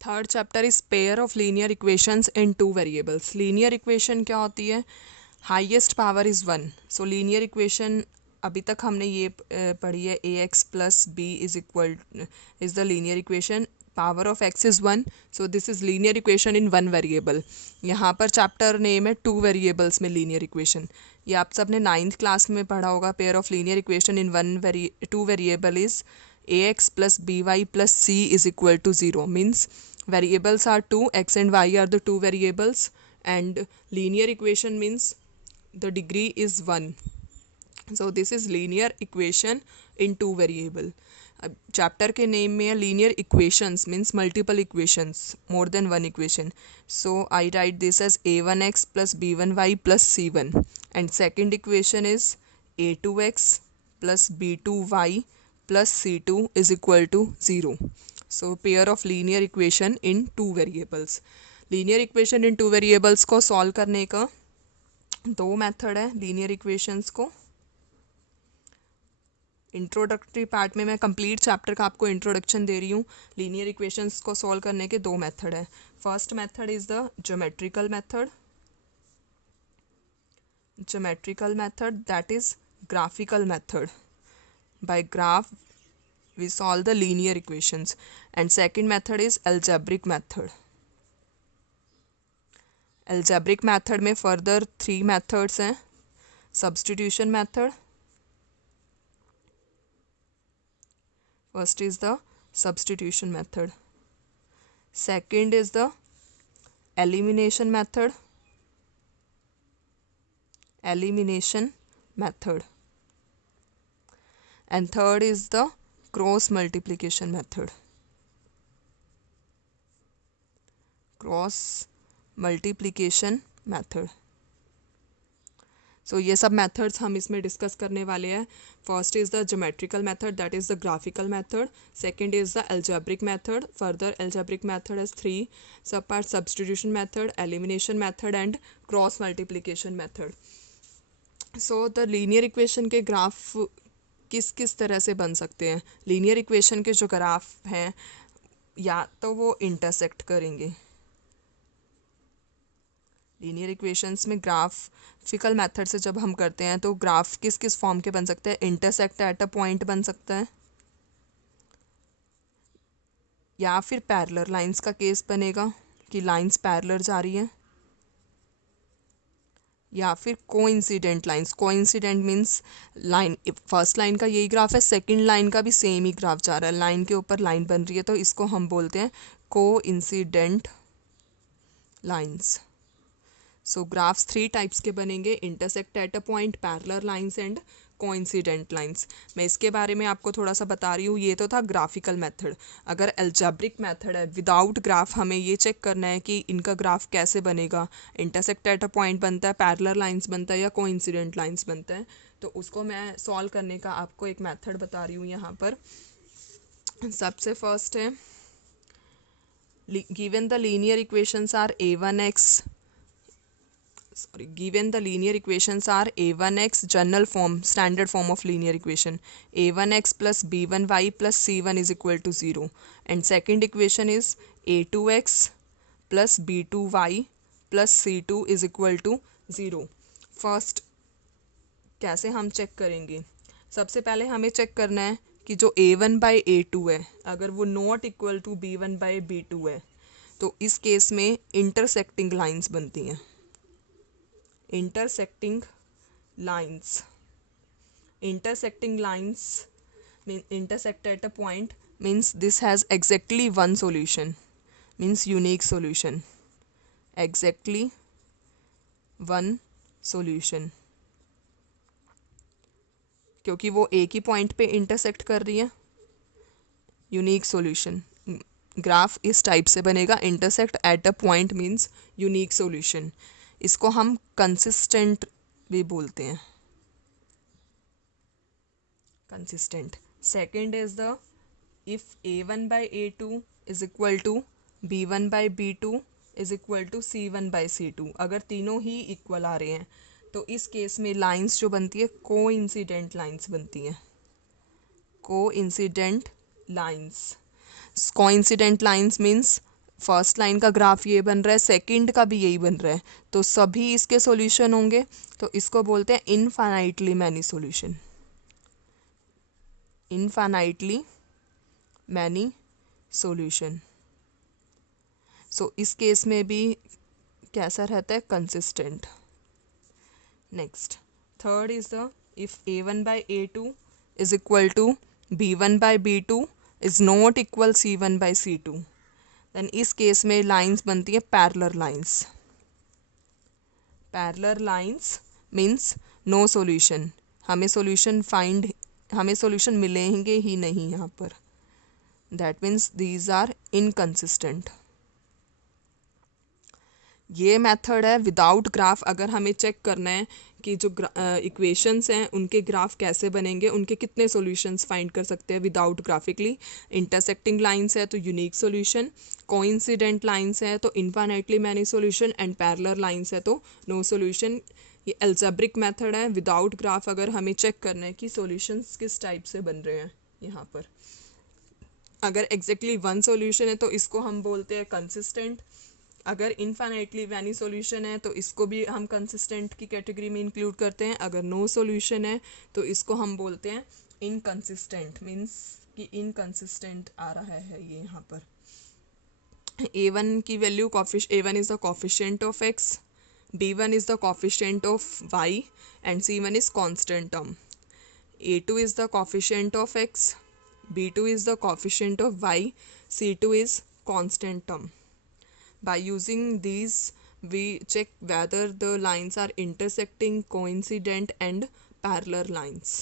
Third chapter is pair of linear equations in two variables. Linear equation क्या होती है? Highest power is one. So linear equation अभी तक हमने ये पढ़ी है, a x plus b is equal is the linear equation, power of x is one, so this is linear equation in one variable. यहाँ पर चैप्टर नेम है two variables में लीनियर इक्वेशन। ये आप सब ने 9th क्लास में पढ़ा होगा। Pair of linear equation in two variable is ax plus by plus c is equal to 0, means variables are 2, x and y are the two variables, and linear equation means the degree is 1. So this is linear equation in two variable. अब chapter के name में है linear equations, means multiple equations, more than one equation. So I write this as a1x plus b1y plus c1, and second equation is a2x plus b2y plus c2 is equal to 0. So pair of linear equation in two variables. Linear equation in two variables को solve करने का दो method है linear equations को. Introductory part में मैं complete chapter का आपको इंट्रोडक्शन दे रही हूँ. लीनियर इक्वेशंस को सॉल्व करने के दो मेथड है. First method is the geometrical method. Geometrical method that is graphical method. By graph we solve the linear equations, and second method is algebraic method. Algebraic method में further three methods हैं. Substitution method, first is the substitution method, second is the elimination method, and third is the cross multiplication method. सो ये सब methods हम इसमें discuss करने वाले हैं. First is the geometrical method, that is the graphical method. Second is the algebraic method. Further algebraic method is 3 सब part: substitution method, elimination method and cross multiplication method. So the linear equation के graph किस किस तरह से बन सकते हैं? Linear equation के जो ग्राफ हैं या तो वो इंटरसेक्ट करेंगे. लीनियर इक्वेशंस में ग्राफिकल मेथड से जब हम करते हैं तो ग्राफ किस किस फॉर्म के बन सकते हैं? इंटरसेक्ट एट अ पॉइंट बन सकता है, या फिर पैरेलल लाइंस का केस बनेगा कि लाइंस पैरेलल जा रही हैं, या फिर coincident lines. Coincident means line, first line का यही ग्राफ है, सेकंड लाइन का भी सेम ही ग्राफ जा रहा है, लाइन के ऊपर लाइन बन रही है, तो इसको हम बोलते हैं कोइंसिडेंट लाइंस. सो ग्राफ्स 3 टाइप्स के बनेंगे: intersect at a point, parallel lines and coincident lines. मैं इसके बारे में आपको थोड़ा सा बता रही हूँ. ये तो था ग्राफिकल मेथड. अगर अलजेब्रिक मेथड है, विदाउट ग्राफ, हमें ये चेक करना है कि इनका ग्राफ कैसे बनेगा. इंटरसेक्ट एट अ पॉइंट बनता है, पैरेलल लाइंस बनता है, या कोइंसिडेंट लाइंस बनता है. तो उसको मैं सॉल्व करने का आपको एक मेथड बता रही हूँ यहाँ पर. सबसे फर्स्ट है, given the linear equations are given the linear equations are a1x, general form, standard form of linear equation, a1x plus b1y plus c1 is equal to 0, and second equation is a2x plus b2y plus c2 is equal to 0. First कैसे हम check करेंगे? सबसे पहले हमें check करना है कि जो a1 बाई a2 है, अगर वो not equal to b1 by b2 है, तो इस केस में इंटरसेक्टिंग लाइंस बनती हैं. intersecting lines intersect at a point means this has exactly one solution, means unique solution, exactly one solution, क्योंकि वो एक ही पॉइंट पे इंटरसेक्ट कर रही है. Unique solution. ग्राफ इस टाइप से बनेगा, intersect at a point means unique solution. इसको हम कंसिस्टेंट भी बोलते हैं, consistent. Second is the if a1 by a2 is equal to b1 by b2 is equal to c1 by c2. अगर तीनों ही इक्वल आ रहे हैं तो इस केस में लाइंस जो बनती है कोइंसिडेंट लाइंस बनती हैं. Coincident lines. Coincident lines means first line का ग्राफ ये बन रहा है, सेकंड का भी यही बन रहा है, तो सभी इसके सॉल्यूशन होंगे, तो इसको बोलते हैं infinitely many solution, infinitely many solution. So इस केस में भी कैसा रहता है, consistent. Next third is the if a1 by a2 is equal to b1 by b2 is not equal c1 by c2, then इस केस में lines बनती है parallel lines. Parallel lines means no solution, हमें solution मिलेंगे ही नहीं यहाँ पर, that means these are inconsistent. ये मेथड है विदाउट ग्राफ। अगर हमें चेक करना है कि जो इक्वेशंस हैं उनके ग्राफ कैसे बनेंगे, उनके कितने सॉल्यूशंस फाइंड कर सकते हैं विदाउट ग्राफिकली। इंटरसेक्टिंग लाइंस है तो यूनिक सॉल्यूशन, कोइंसिडेंट लाइंस है तो infinitely many solution, and parallel lines है तो नो सॉल्यूशन। ये एल्जेब्रिक मेथड है विदाउट ग्राफ। अगर हमें चेक करना है कि सॉल्यूशंस किस टाइप से बन रहे हैं यहाँ पर, अगर एग्जैक्टली वन सॉल्यूशन है तो इसको हम बोलते हैं कंसिस्टेंट, अगर इनफाइनाइटली मैनी सॉल्यूशन है तो इसको भी हम कंसिस्टेंट की कैटेगरी में इंक्लूड करते हैं, अगर नो सॉल्यूशन है तो इसको हम बोलते हैं इनकंसिस्टेंट, मीन्स कि इनकंसिस्टेंट आ रहा है ये यहाँ पर। a1 की value a1 is the coefficient of x, b1 is the coefficient of y and c1 is constant term. a2 is the coefficient of x, b2 is the coefficient of y, c2 is constant term. By using these we check whether the lines are intersecting, coincident and parallel lines.